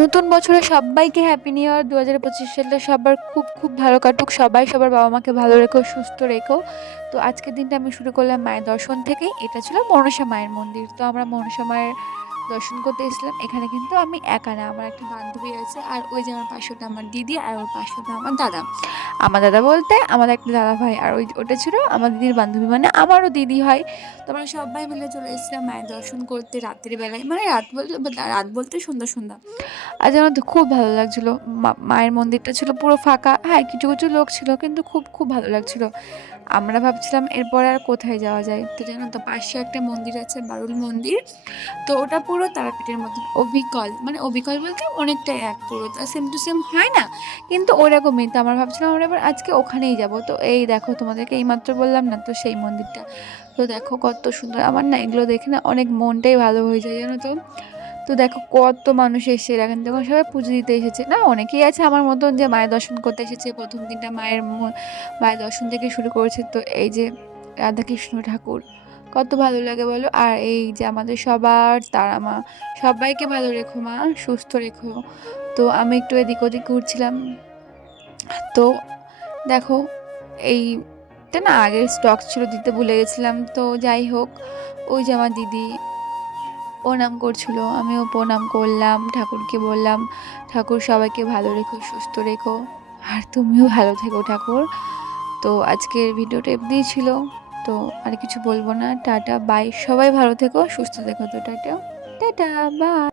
নতুন বছরে সবাইকে হ্যাপি নিউ ইয়ার। 2025 সালটা সবার খুব খুব ভালো কাটুক। সবাই সবার বাবা মাকে ভালো রেখো, সুস্থ রেখো। তো আজকের দিনটা আমি শুরু করলাম মায়ের দর্শন থেকেই। এটা ছিল মনসা মায়ের মন্দির। তো আমরা মনসা মায়ের দর্শন করতে এসেছিলাম। এখানে কিন্তু আমি একা না, আমার একটা বান্ধবী আছে, আর ওই যে আমার পাশে ওটা আমার দিদি, আর ওর পাশে ওটা আমার দাদা। আমার দাদা বলতে আমার একটা দাদা ভাই, আর ওটা ছিল আমার দিদির বান্ধবী, মানে আমারও দিদি হয়। তো আমরা সবাই মিলে চলে এসেছিলাম মায়ের দর্শন করতে রাত্রি বেলায়, মানে রাত বলতে সন্ধ্যা সন্ধ্যা। আর জানো তো খুব ভালো লাগছিল। মায়ের মন্দিরটা ছিল পুরো ফাঁকা, হ্যাঁ কিছু কিছু লোক ছিল, কিন্তু খুব খুব ভালো লাগছিল। আমরা ভাবছিলাম এরপরে আর কোথায় যাওয়া যায়। তো জানো তো পাশে একটা মন্দির আছে, বারুল মন্দির। তো ওটা পুরো তারাপীঠের মতন অবিকল, মানে অবিকল বলতে অনেকটাই এক, পুরো সেম টু সেম হয় না, কিন্তু ওরকমই। তো আমরা ভাবছিলাম আমরা এবার আজকে ওখানেই যাব। তো এই দেখো, তোমাদেরকে এইমাত্র বললাম না, তো সেই মন্দিরটা। তো দেখো কত সুন্দর, আমার না এগুলো দেখে না অনেক মনটাই ভালো হয়ে যায়, জানো তো। তো দেখো কত মানুষ এসেছে, এখানে দেখো সবাই পুজো দিতে এসেছে। না অনেকেই আছে আমার মতন যে মায়ের দর্শন করতে এসেছে, প্রথম দিনটা মায়ের দর্শন থেকে শুরু করেছে। তো এই যে রাধাকৃষ্ণ ঠাকুর, কত ভালো লাগে বলো। আর এই যে আমাদের সবার তারা মা, সবাইকে ভালো রেখো মা, সুস্থ রেখো। তো আমি একটু এদিক ওদিক ঘুরছিলাম। তো দেখো এইটা না আগের স্টক ছিল, দিতে ভুলে গেছিলাম। তো যাই হোক, ওই যে আমার দিদি প্রণাম করছিল, আমিও প্রণাম করলাম, ঠাকুরকে বললাম ঠাকুর সবাইকে ভালো রেখো, সুস্থ রেখো, আর তুমিও ভালো থেকো ঠাকুর। তো আজকের ভিডিওটা এমনিই ছিল। তো আর কিছু বলবো না, টাটা বাই, সবাই ভালো থেকো, সুস্থ থেকো। তো টাটা, টাটা, বাই।